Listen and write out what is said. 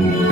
thank you